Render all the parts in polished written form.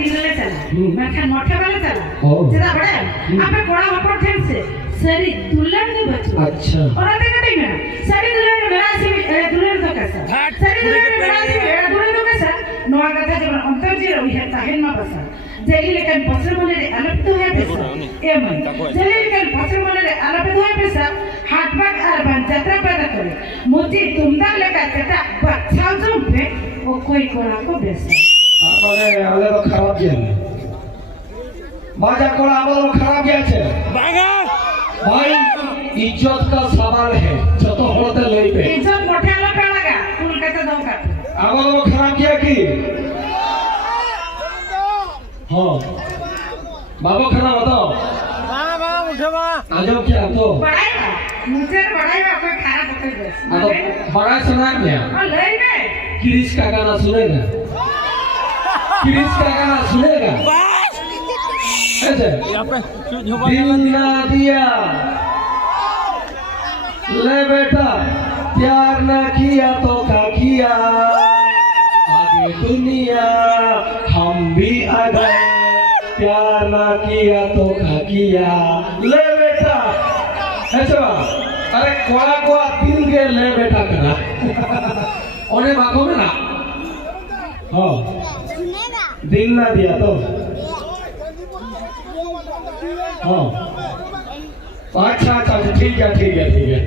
तीनले चला मैं खान मोटे वाले चला जरा बड़े आपे कोड़ा हपड़ थे से सरी दुल्हन ने बच्चों अच्छा और आते कहते हैं सरी दुल्हन ने बड़ा सी दुल्हन तो कैसा सरी दुल्हन ने बड़ा सी दुल्हन तो कैसा नोआ कथा जब अंतर जी रही है ताहिन मा बसा जेली लेकिन पसर मने रे अलप तो है पैसा ए मन जेली लेकिन पसर मने रे अलप तो है पैसा हाथ बाग अरबान यात्रा पैदा करे मुझे तुमदा लेका कटा बच्चा जो पे वो कोई कोड़ा को बेसा আমারে আলে তো খারাপ গেল বাজা কোলা আমল খারাপ গেছে ভাঙা ভাই इज्जत का सवाल है যত হলতে লইবে इज्जत मोठे आला पे लगा फूल कैसे दो का আমল খারাপ গিয়া কি हां बाबा खाना बताओ हां बाबा उठे बा आजो क्या तो बड़ाई मुझे बड़ाई में कोई खाना पकड़ दे बड़ा सुना क्या हां ले ले किरिश का गाना सुनेगा किरिश का गाना सुनेगा ऐसे दिल ना दिया ले बेटा प्यार ना किया तो क्या किया आगे दुनिया हम भी आ गए प्यार ना किया तो क्या किया ले बेटा ऐसे अरे कोड़ा कोड़ा दिल के ले बेटा करा ओने बाको में ना हाँ दिल ना दिया तो हाँ अच्छा अच्छा ठीक है ठीक है ठीक है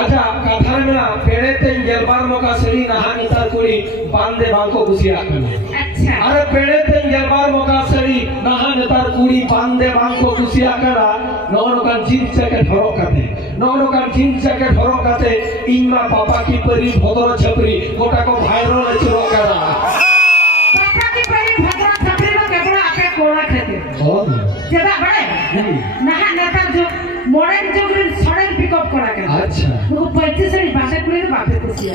अच्छा कथा में ना पेड़े ते गेलबार मौका सही नहानी तार कुड़ी बांधे बांको कुसिया करना अच्छा अरे पेड़े ते गेलबार मौका सही नहानी तार कुड़ी बांधे बांको कुसिया करा नौनो का जींस जैकेट हरो करते नौनो का जींस जैकेट हरो करते इनमा पापा की परी भोदर छपरी गोटा को वायरल चलो करा पापा की परी भोदर छपरी में केबड़ा आपे कोड़ा खेते जदा बड़े नहा नेता जो मॉडर्न जो सडन पिकअप करा के अच्छा वो 25 से भाषा कुले बापे कुसिया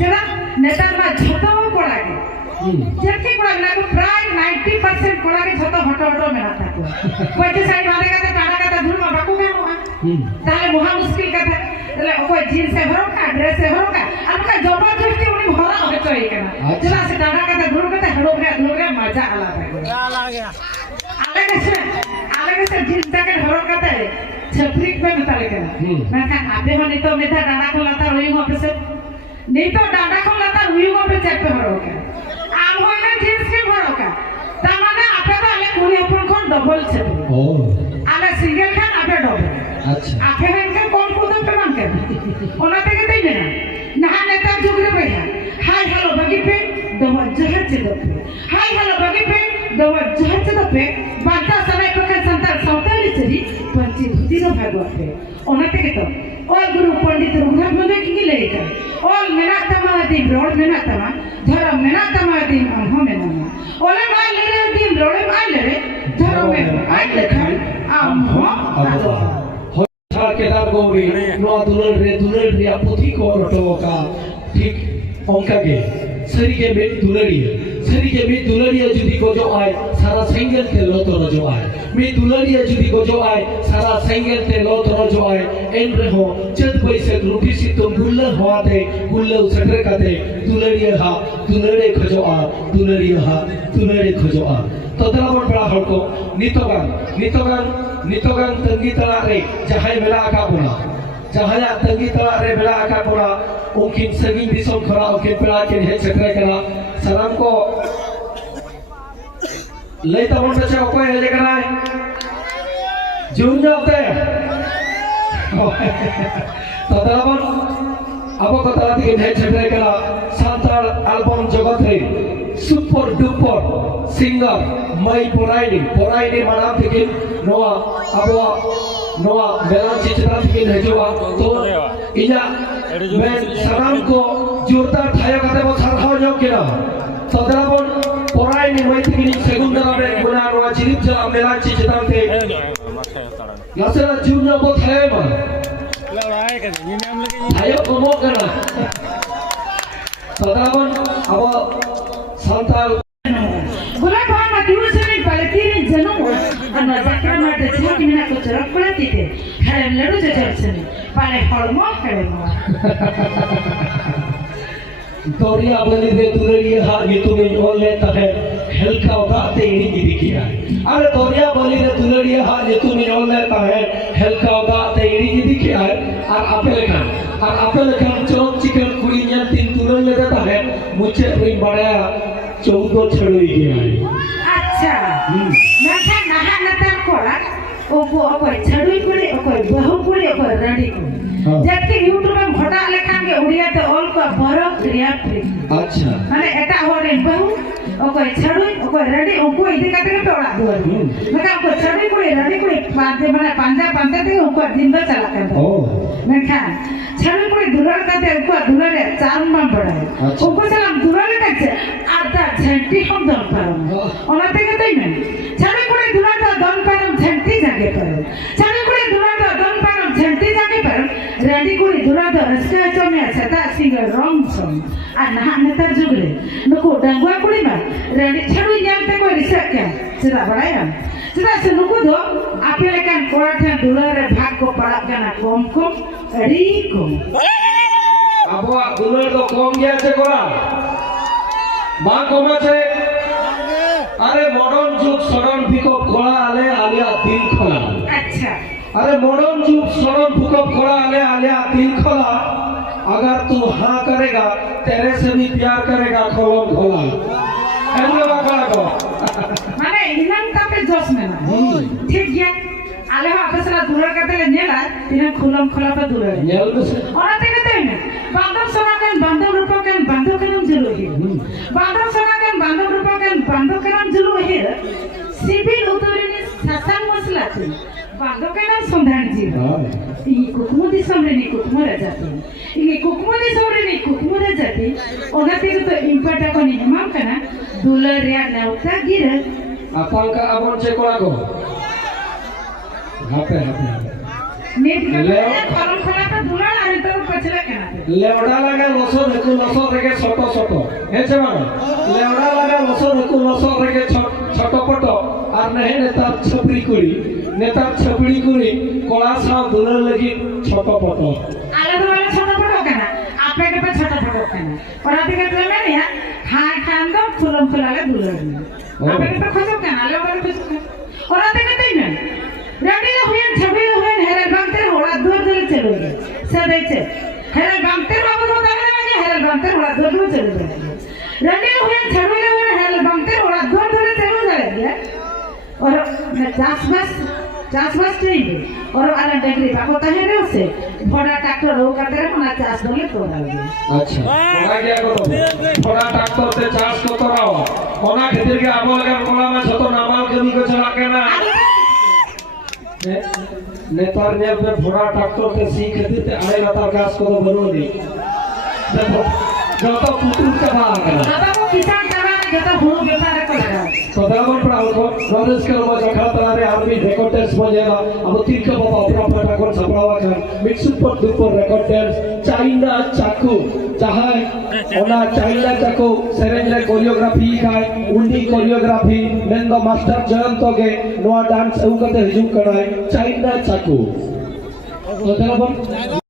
जदा नेता मा झतो कोड़ा के जेके कोड़ा ना को प्राय 90% कोड़ा के झतो हटो हटो में आता को 25 साइड मारे का टाटा का धूल में बाकू में ताले मुहा मुश्किल का એટલે કોઈ જીન્સ से भरो का ड्रेस से भरो का आपका जबरदस्ती उन्हें भरा हो तो ये करना चला से टाटा का धूल का हड़ो का मजा आला है अलग से जींस जैकेट भरो का छपरी पे बताले करना मैं कहा आधे होने तो मेरा डांडा को लाता रोई वहां पे से नहीं तो डांडा को लाता रोई वहां पे चेक पे भरो का आम हो ना जींस के भरो का तामाने आपे तो अलग कोनी अपन कोन डबल छपरी ओ अलग सिंगल खान आपे डबल अच्छा आपे हैं कौन को तो पे मान के ओना ते के देना ना नेता जुगरे भैया हाय हेलो बगी पे दवा जहर से दपे हाय हेलो बगी पे दवा जहर से दपे बांता समय प्रकार संतान सावताली चरी पंची धुती रो भागवत है ओना ते के तो और गुरु पंडित रघुनाथ मने की लेकर और मेरा तमा दिन रोड मेना तमा धर्म मेना तमा दिन हम मेना ओले माय ले रे दिन रोड माय ले रे धर्म में आय लेखन हम हो केदार गौरी नो दुलर रे पुथी को रटोका ठीक ओंका के सरी के में दुलरिया जुदी को जो आए सारा सेंगल ते लोतो जो आए में दुलरिया जुदी को जो आए सारा सेंगल ते लोतो जो आए एन रहो चद पैसे रूटी सी तो गुल्लर हुआ थे गुल्लर सटर काते दुलरे खजो आ दुलरे खजो आ तो दलावन बड़ा हड़को नितोगान तंगी तला रे जहां मेला आका बोला जहां तंगी तला रे मेला आका बोला उनकिन सगी दिसों खरा उनके पेड़ा के है चक्र करा सलाम को लेता मन से कोई है जगह है जून जाते तो दलावन अब को तला के है चक्र करा सांताल एल्बम जगत है सुपर डुपर सिंगर मई पोराइनी मानाम थे नोआ अबवा नोआ मेलान चित्रा थे हजवा तो इना मैं सलाम को जोरदार थाया कते बो सारहाव जो केना सदराबन पोराइनी मई थे सेगुंदरा में गुना नोआ जिरिप जला मेलान चित्रा थे यासरा जुना बो थाया मा लवाए के नाम लगे थाया को करा सदराबन अब सांताल गुलाब भामा दिवस में पलतीने जनों अन्ना जाकरा माटे छाकी में ना कुछ रख पड़ती थे खड़े लड़ू जो जर्सन पाले हड़मो दौड़िया बनी दे दुलरिया हाँ ये तुम्हें बोल लेता है हेल्का दाते इडी किया अरे दरिया बली रे दुलड़िया हा जे तुम ऑल लेता है हेल्का दाते इडी किया और आपे लेखन चोक चिकन कुड़ी ने तीन तुलन ले देता है मुझे रे बड़ा 14 छड़ोई गया है अच्छा नथा नहा नता कोड़ा ओको ओको छड़ुई कुड़ी ओको बहु कुड़ी ओको रडी कुड़ी जबकि यूट्यूब में भोटा लेखा के उड़िया तो ऑल को बरो क्रिया फ्री अच्छा माने एटा होरे बहु ओको छड़ुई ओको रडी ओको इदी काते के टोड़ा दुआर मतलब ओको छड़ुई कुड़ी रडी कुड़ी पाते माने पांजा ते ओको दिन दो चला कर ओ मेखा छड़ुई कुड़ी दुलर काते ओको दुलरे चार मान बड़ा है ओको सलाम दुलर काते आधा झंटी हम दम पारो ओनाते के तई में छड़ुई कुड़ी दुलर तो दम पारो झंटी जागे पारो छड़ुई कुड़ी दुलर तो दम पारो झंटी जागे पारो रेडी कुड़ी दुलर तो रस्का चमे सता सिंगर रॉन्ग सॉन्ग आ नहा नेतर जुगले नुको डंगवा कुड़ी में रेडी छड़ुई जानते कोई रिसर्च क्या चला बड़ाया चला से नुको दो आपे लेकिन कोड़ा थे दुलर भाग को पड़ा करना कम री कम अब दुलर तो कम गया छे कोड़ा मां कमा छे अरे मॉडर्न जुग सड़न पिकअप कोड़ा आले आलिया दिल खोला अच्छा अरे मॉडर्न जुग सड़न पिकअप कोड़ा आले आलिया दिल खोला अगर तू हाँ करेगा तेरे से भी प्यार करेगा खोलम खोला ऐसे बात को माने इनम का पे जोश में ना ठीक है आले हो आपस ला दुलर करते ले नेला तिने खुलम खोला पे दुलर नेल में से और आते कहते हैं बांधव समाकन बांधव रूपकन बांधव के नाम जलो है बांधव समाकन बांधव रूपकन बांधव के नाम जलो है सिविल उतरिनी शासन मसला थी बांधव के नाम संधान जी ये कुकुमुदी समरेनी कुकुमुरा जाती ये कुकुमुदी समरेनी कुकुमुरा जाती ओनाते तो इंपॉर्टेंट को नहीं माम करना दुलर या नौता गिर अपन का अपन से कोड़ा को हापे नेट का फॉर्म खोला तो दुलर आने तो पछले केना लेवड़ा लगा लसो रेके छोटो हे छे मानो लेवड़ा लगा लसो रेके छोटो पटो और नहीं नेता छपरी कुड़ी कोड़ा सा दुलर लगी छोटो पटो आले तो वाला छोटो पटो केना आपे के पे छोटो पटो केना और आते के तो में नहीं खान दो फुलम फुलाले दुलर आपे के तो खोजो केना आले वाला खोजो और आते के तई में रेडी हुएन छबी हुएन हेरे बांगते होला दूर चलो गए सदै छे हेरे बांगते बाबू तो दागे हेरे बांगते होला दूर चलो गए रेडी हुएन छबी हुएन हेरे बांगते होला दूर चलो गए और चास बस चाहिए और आला डगरी बाको तहेरे से बड़ा ट्रैक्टर रो करते रे ना चास दोले तो डाल अच्छा कोना क्या करो बड़ा ट्रैक्टर से चास को कराओ कोना खातिर के आबो लगा कोला में छतो नामाल कमी को चला के ना नेतार ने पे बड़ा ट्रैक्टर के सीख देते आए लता घास को तो बनो दी देखो जो तो पुतुल का भाग है दादा को किसान करा जता हुनु व्यापार को लगा प्रधान प्राउको प्रदेश के लोग जखातारे आर्मी रेकॉर्डर्स बजेला अब तीर्थ बाबा अपना फटाकन छपरावा कर mix super duper recorders China चाकू जहां ओना चाइना चाकू सेरेंजले कोरियोग्राफी खाय उल्टी कोरियोग्राफी मेंदो मास्टर जयंत के नोआ डांस एउ कते हिजुम कराय चाइना चाकू तो